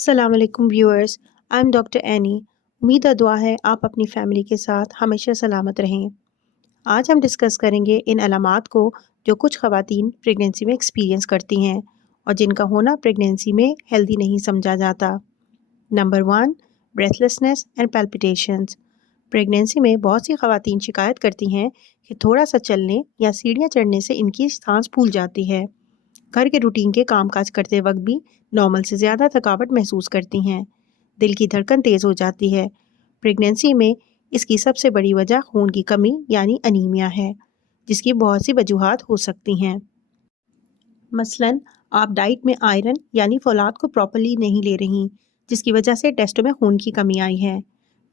अस्सलाम वालेकुम viewers, I am doctor any. उम्मीद और दुआ है आप अपनी फैमिली के साथ हमेशा सलामत रहें। आज हम डिस्कस करेंगे इन अलामात को जो कुछ ख़वातीन प्रेगनेंसी में एक्सपीरियंस करती हैं और जिनका होना प्रेगनेंसी में हेल्दी नहीं समझा जाता। Number 1, breathlessness and palpitations. Pregnancy में बहुत सी ख़वातीन शिकायत करती हैं कि थोड़ा सा चलने या सीढ़ियाँ चढ़ने से इनकी सांस फूल जाती है। घर के रूटीन के कामकाज करते वक्त भी नॉर्मल से ज़्यादा थकावट महसूस करती हैं। दिल की धड़कन तेज़ हो जाती है। प्रेगनेंसी में इसकी सबसे बड़ी वजह खून की कमी यानी अनीमिया है, जिसकी बहुत सी वजूहात हो सकती हैं। मसलन आप डाइट में आयरन यानी फौलाद को प्रॉपर्ली नहीं ले रही, जिसकी वजह से टेस्टों में खून की कमी आई है,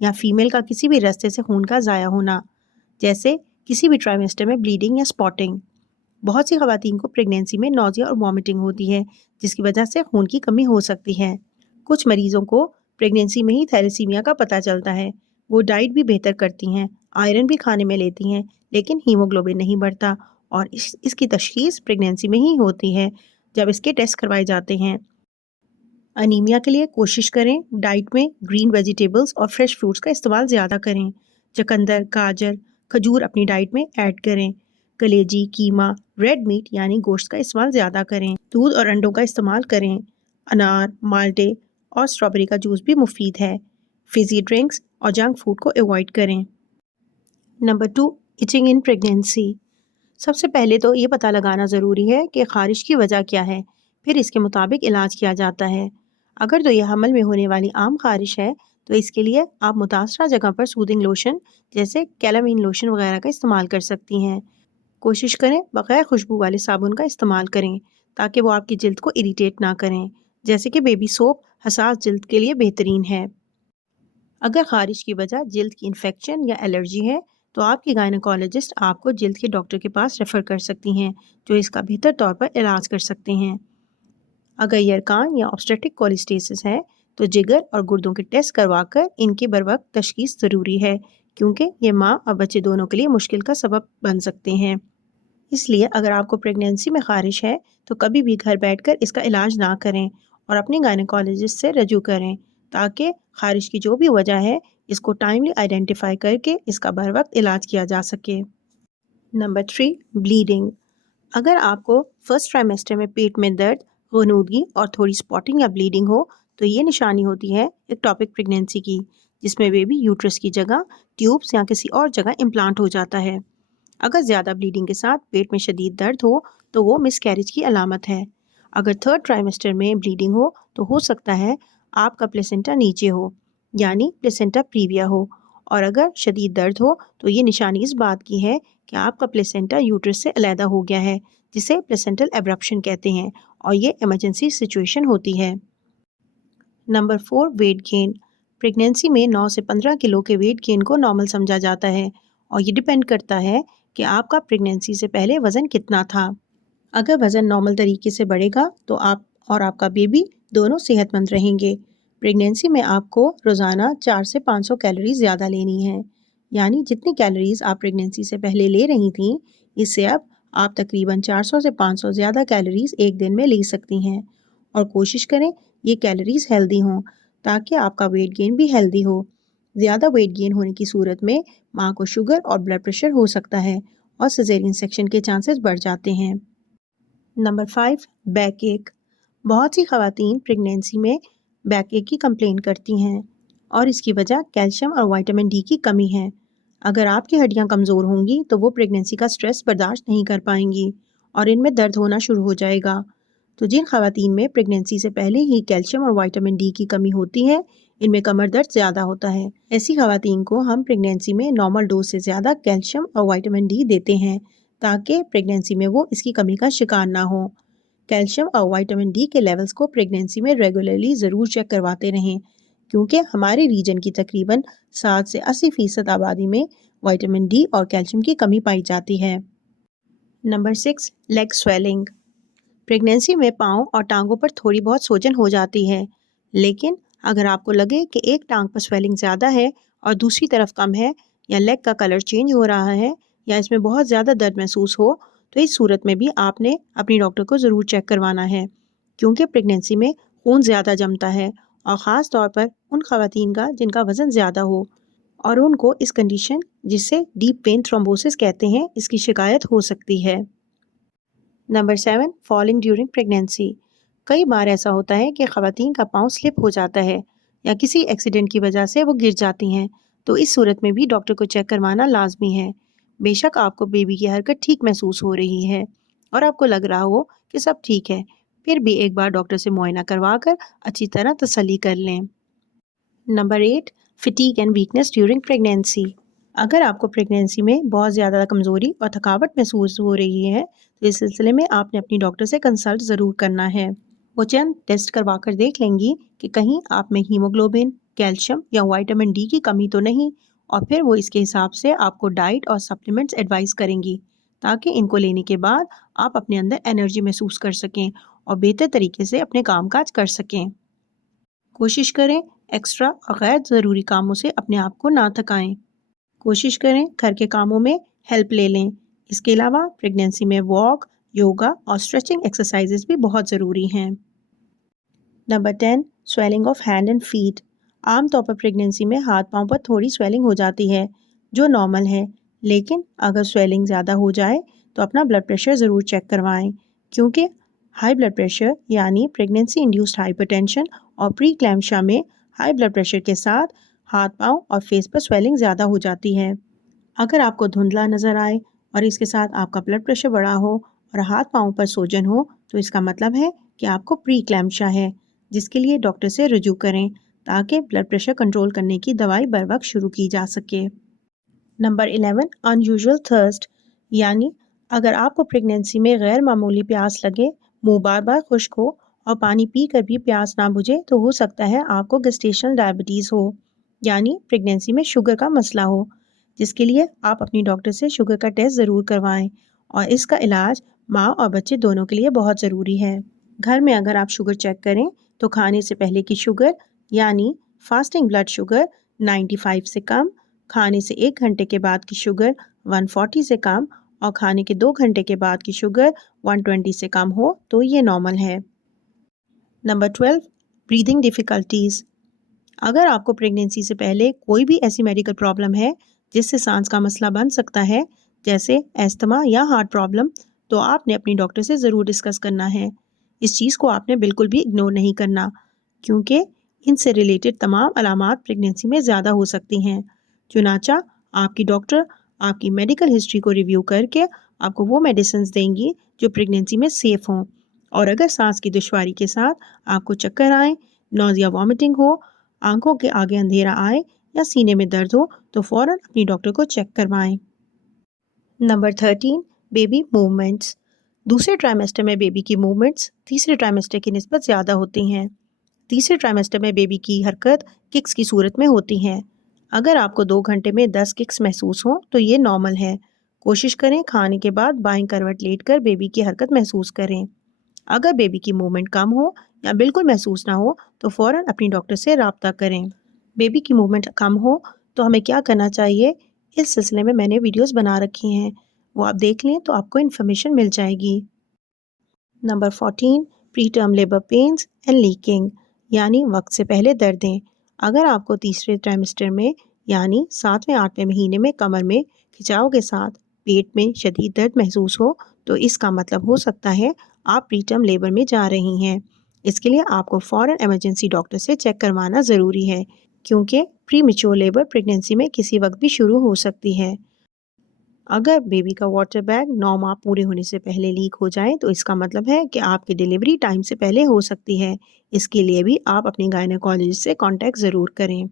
या फीमेल का किसी भी रास्ते से खून का ज़ाया होना, जैसे किसी भी ट्राइमेस्टर में ब्लीडिंग या स्पॉटिंग। बहुत सी ख़वातीन को प्रेगनेंसी में नौजिया और वॉमिटिंग होती है, जिसकी वजह से खून की कमी हो सकती है। कुछ मरीज़ों को प्रेगनेंसी में ही थैलेसीमिया का पता चलता है। वो डाइट भी बेहतर करती हैं, आयरन भी खाने में लेती हैं, लेकिन हीमोग्लोबिन नहीं बढ़ता और इसकी तशख़ीस प्रेगनेंसी में ही होती है जब इसके टेस्ट करवाए जाते हैं। अनीमिया के लिए कोशिश करें डाइट में ग्रीन वेजिटेबल्स और फ्रेश फ्रूट्स का इस्तेमाल ज़्यादा करें। चुकंदर, गाजर, खजूर अपनी डाइट में ऐड करें। कलेजी, कीमा, रेड मीट यानी गोश्त का इस्तेमाल ज़्यादा करें। दूध और अंडों का इस्तेमाल करें। अनार, माल्टे और स्ट्रॉबेरी का जूस भी मुफीद है। फिज़ी ड्रिंक्स और जंक फूड को अवॉइड करें। Number 2, itching in pregnancy. सबसे पहले तो ये पता लगाना ज़रूरी है कि ख़ारिश की वजह क्या है, फिर इसके मुताबिक इलाज किया जाता है। अगर तो यह हमल में होने वाली आम ख़ारिश है तो इसके लिए आप मुतासरा जगह पर सूदिंग लोशन जैसे कैलामीन लोशन वगैरह का इस्तेमाल कर सकती हैं। कोशिश करें बग़ैर खुशबू वाले साबुन का इस्तेमाल करें ताकि वो आपकी जिल्द को इरिटेट ना करें, जैसे कि बेबी सोप हसास जिल्द के लिए बेहतरीन है। अगर ख़ारिश की वजह जिल्द की इन्फेक्शन या एलर्जी है तो आपकी गायनेकोलॉजिस्ट आपको जिल्द के डॉक्टर के पास रेफ़र कर सकती हैं, जो इसका बेहतर तौर पर इलाज कर सकते हैं। अगर यरकान या ऑब्स्टेट्रिक कोलिस्टेसिस है तो जिगर और गुर्दों के टेस्ट करवाकर इनकी बरवक्त तशख़ीस ज़रूरी है, क्योंकि ये माँ और बच्चे दोनों के लिए मुश्किल का सबब बन सकते हैं। इसलिए अगर आपको प्रेगनेंसी में ख़ारिश है तो कभी भी घर बैठकर इसका इलाज ना करें और अपने गायनेकोलॉजिस्ट से रजू करें, ताकि ख़ारिश की जो भी वजह है इसको टाइमली आइडेंटिफाई करके इसका बर वक्त इलाज किया जा सके। Number 3, bleeding. अगर आपको फर्स्ट ट्राइमेस्टर में पेट में दर्द, ग़नूदगी और थोड़ी स्पॉटिंग या ब्लीडिंग हो तो ये निशानी होती है एक्टोपिक प्रेगनेंसी की, जिसमें बेबी यूट्रस की जगह ट्यूब्स या किसी और जगह इम्प्लांट हो जाता है। अगर ज़्यादा ब्लीडिंग के साथ पेट में शदीद दर्द हो तो वो मिसकैरेज की अलामत है। अगर थर्ड ट्राइमेस्टर में ब्लीडिंग हो तो हो सकता है आपका प्लेसेंटा नीचे हो, यानी प्लेसेंटा प्रीविया हो, और अगर शदीद दर्द हो तो ये निशानी इस बात की है कि आपका प्लेसेंटा यूट्रस से अलहदा हो गया है, जिसे प्लेसेंटल एब्रप्शन कहते हैं, और ये इमरजेंसी सिचुएशन होती है। Number 4, weight gain. प्रेगनेंसी में 9 से 15 किलो के वेट गेन को नॉर्मल समझा जाता है और ये डिपेंड करता है कि आपका प्रेगनेंसी से पहले वज़न कितना था। अगर वज़न नॉर्मल तरीके से बढ़ेगा तो आप और आपका बेबी दोनों सेहतमंद रहेंगे। प्रेगनेंसी में आपको रोज़ाना 4 से 500 कैलोरीज ज़्यादा लेनी है, यानी जितनी कैलोरीज आप प्रेगनेंसी से पहले ले रही थीं, इससे अब आप तकरीबन 400 से 500 ज़्यादा कैलोरीज एक दिन में ले सकती हैं। और कोशिश करें ये कैलोरीज हेल्दी हों ताकि आपका वेट गेन भी हेल्दी हो। ज़्यादा वेट गेन होने की सूरत में माँ को शुगर और ब्लड प्रेशर हो सकता है और सिजेरियन सेक्शन के चांसेस बढ़ जाते हैं। नंबर 5, बैक एक। बहुत सी ख़वातीन प्रेगनेंसी में बैक एक की कंप्लेन करती हैं और इसकी वजह कैल्शियम और विटामिन डी की कमी है। अगर आपकी हड्डियां कमज़ोर होंगी तो वो प्रेगनेंसी का स्ट्रेस बर्दाश्त नहीं कर पाएंगी और इनमें दर्द होना शुरू हो जाएगा। तो जिन ख़वातीन में प्रेगनेंसी से पहले ही कैल्शियम और विटामिन डी की कमी होती है, इनमें कमर दर्द ज़्यादा होता है। ऐसी ख़वातीन को हम प्रेगनेंसी में नॉर्मल डोज से ज़्यादा कैल्शियम और विटामिन डी देते हैं ताकि प्रेगनेंसी में वो इसकी कमी का शिकार ना हो। कैल्शियम और विटामिन डी के लेवल्स को प्रेगनेंसी में रेगुलरली ज़रूर चेक करवाते रहें, क्योंकि हमारे रीजन की तकरीबन 7 से 80% आबादी में विटामिन डी और कैल्शियम की कमी पाई जाती है। Number 6, leg swelling. प्रेगनेंसी में पाँव और टांगों पर थोड़ी बहुत सूजन हो जाती है, लेकिन अगर आपको लगे कि एक टांग पर स्वेलिंग ज़्यादा है और दूसरी तरफ कम है, या लेग का कलर चेंज हो रहा है, या इसमें बहुत ज़्यादा दर्द महसूस हो, तो इस सूरत में भी आपने अपनी डॉक्टर को ज़रूर चेक करवाना है, क्योंकि प्रेगनेंसी में खून ज़्यादा जमता है اور ख़ास طور پر ان خواتین کا جن کا وزن زیادہ ہو اور ان کو اس کنڈیشن جسے ڈیپ وین تھرومبوسس کہتے ہیں اس کی شکایت ہو سکتی ہے۔ Number 7، falling during pregnancy. کئی بار ایسا ہوتا ہے کہ خواتین کا پاؤں سلپ ہو جاتا ہے یا کسی ایکسیڈنٹ کی وجہ سے وہ گر جاتی ہیں، تو اس صورت میں بھی ڈاکٹر کو چیک کروانا لازمی ہے۔ بے شک آپ کو بیبی کی حرکت ٹھیک محسوس ہو رہی ہے اور آپ کو لگ رہا ہو کہ سب ٹھیک ہے، پھر بھی ایک بار ڈاکٹر سے معائنہ کروا کر اچھی طرح تسلی کر لیں۔ Number 8، fatigue and weakness during pregnancy. اگر آپ کو پریگنینسی میں بہت زیادہ کمزوری اور تھکاوٹ محسوس ہو رہی ہے تو اس سلسلے میں آپ نے اپنی ڈاکٹر سے کنسلٹ ضرور کرنا ہے۔ وہ چند ٹیسٹ کروا کر دیکھ لیں گی کہ کہیں آپ میں ہیموگلوبن، کیلشیم یا وائٹامن ڈی کی کمی تو نہیں، اور پھر وہ اس کے حساب سے آپ کو ڈائٹ اور سپلیمنٹس ایڈوائز کریں گی تاکہ ان کو لینے کے بعد آپ اپنے اندر انرجی محسوس کر سکیں اور بہتر طریقے سے اپنے کام کاج کر سکیں۔ کوشش کریں ایکسٹرا اور غیر ضروری کاموں سے اپنے آپ کو نہ تھکائیں۔ کوشش کریں گھر کے کاموں میں ہیلپ لے لیں۔ اس کے علاوہ پریگنینسی میں واک، یوگا اور اسٹریچنگ ایکسرسائزز بھی بہت ضروری ہیں۔ Number 10، swelling of hand and feet. عام طور پر پریگنینسی میں ہاتھ پاؤں پر تھوڑی سویلنگ ہو جاتی ہے جو نارمل ہے، لیکن اگر سویلنگ زیادہ ہو جائے تو اپنا بلڈ پریشر ضرور چیک کروائیں، کیونکہ ہائی بلڈ پریشر یعنی پریگنینسی انڈیوسڈ ہائپر ٹینشن اور پری کلیمشیا میں ہائی بلڈ پریشر کے ساتھ ہاتھ پاؤں اور فیس پر سویلنگ زیادہ ہو جاتی ہے۔ اگر آپ کو دھندلا نظر آئے اور اس کے ساتھ آپ کا بلڈ پریشر بڑھا ہو اور ہاتھ پاؤں پر سوجن ہو تو اس کا مطلب ہے کہ آپ کو پری کلیمشیا ہے، جس کے لیے ڈاکٹر سے رجوع کریں تاکہ بلڈ پریشر کنٹرول کرنے کی دوائی بر وقت شروع کی جا سکے۔ نمبر 11، ان یوزول تھرسٹ، یعنی اگر آپ کو پریگنینسی میں غیر معمولی پیاس لگے، منہ بار بار خشک ہو اور پانی پی کر بھی پیاس نہ بجھے تو ہو سکتا ہے آپ کو گیسٹیشنل ڈائبٹیز ہو، یعنی پریگنینسی میں شوگر کا مسئلہ ہو، جس کے لیے آپ اپنی ڈاکٹر سے شوگر کا ٹیسٹ ضرور کروائیں، اور اس کا علاج ماں اور بچے دونوں کے لیے بہت ضروری ہے۔ گھر میں اگر آپ شوگر چیک کریں تو کھانے سے پہلے کی شوگر یعنی فاسٹنگ بلڈ شوگر 95 سے کم، کھانے سے 1 گھنٹے کے بعد کی شوگر 140 سے کم اور کھانے کے 2 گھنٹے کے بعد کی شوگر 120 سے کم ہو تو یہ نارمل ہے۔ Number 12، breathing difficulties. اگر آپ کو پریگنینسی سے پہلے کوئی بھی ایسی میڈیکل پرابلم ہے جس سے سانس کا مسئلہ بن سکتا ہے، جیسے ایستھما یا ہارٹ پرابلم، تو آپ نے اپنی ڈاکٹر سے ضرور ڈسکس کرنا ہے۔ اس چیز کو آپ نے بالکل بھی اگنور نہیں کرنا، کیونکہ ان سے ریلیٹڈ تمام علامات پریگنینسی میں زیادہ ہو سکتی ہیں۔ چنانچہ آپ کی ڈاکٹر آپ کی میڈیکل ہسٹری کو ریویو کر کے آپ کو وہ میڈیسنز دیں گی جو پریگنینسی میں سیف ہوں، اور اگر سانس کی دشواری کے ساتھ آپ کو چکر آئیں، نوزیا وامٹنگ ہو، آنکھوں کے آگے اندھیرا آئے یا سینے میں درد ہو تو فوراً اپنی ڈاکٹر کو چیک کروائیں۔ Number 13، baby movements. دوسرے ٹرائمیسٹر میں بیبی کی موومنٹس تیسرے ٹرائمیسٹر کی نسبت زیادہ ہوتی ہیں۔ تیسرے ٹرائمیسٹر میں بیبی کی حرکت ککس کی صورت میں ہوتی ہیں۔ اگر آپ کو 2 گھنٹے میں 10 ککس محسوس ہوں تو یہ نارمل ہے۔ کوشش کریں کھانے کے بعد بائیں کروٹ لیٹ کر بیبی کی حرکت محسوس کریں۔ اگر بیبی کی موومنٹ کم ہو یا بالکل محسوس نہ ہو تو فوراً اپنی ڈاکٹر سے رابطہ کریں۔ بیبی کی موومنٹ کم ہو تو ہمیں کیا کرنا چاہیے، اس سلسلے میں نے ویڈیوز بنا رکھی ہیں، وہ آپ دیکھ لیں تو آپ کو انفارمیشن مل جائے گی۔ Number 14، preterm labour pains and leaking, یعنی وقت سے پہلے دردیں۔ اگر آپ کو تیسرے ٹرائمیسٹر میں یعنی 7ویں 8ویں مہینے میں کمر میں کھچاؤ کے ساتھ پیٹ میں شدید درد محسوس ہو تو اس کا مطلب ہو سکتا ہے آپ پری ٹرم لیبر میں جا رہی ہیں۔ اس کے لیے آپ کو فوراً ایمرجنسی ڈاکٹر سے چیک کروانا ضروری ہے، کیونکہ پری میچور لیبر پریگنینسی میں کسی وقت بھی شروع ہو سکتی ہے۔ اگر بیبی کا واٹر بیگ 9 ماہ پورے ہونے سے پہلے لیک ہو جائے تو اس کا مطلب ہے کہ آپ کی ڈیلیوری ٹائم سے پہلے ہو سکتی ہے۔ اس کے لیے بھی آپ اپنی گائنیکالوجسٹ سے کانٹیکٹ ضرور کریں۔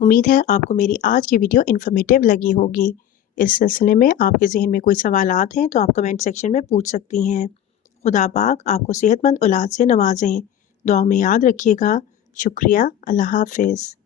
امید ہے آپ کو میری آج کی ویڈیو انفارمیٹیو لگی ہوگی۔ اس سلسلے میں آپ کے ذہن میں کوئی سوالات ہیں تو آپ کمنٹ سیکشن میں پوچھ سکتی ہیں۔ خدا پاک آپ کو صحت مند اولاد سے نوازیں۔ دعا میں یاد رکھیے گا۔ شکریہ۔ اللہ حافظ۔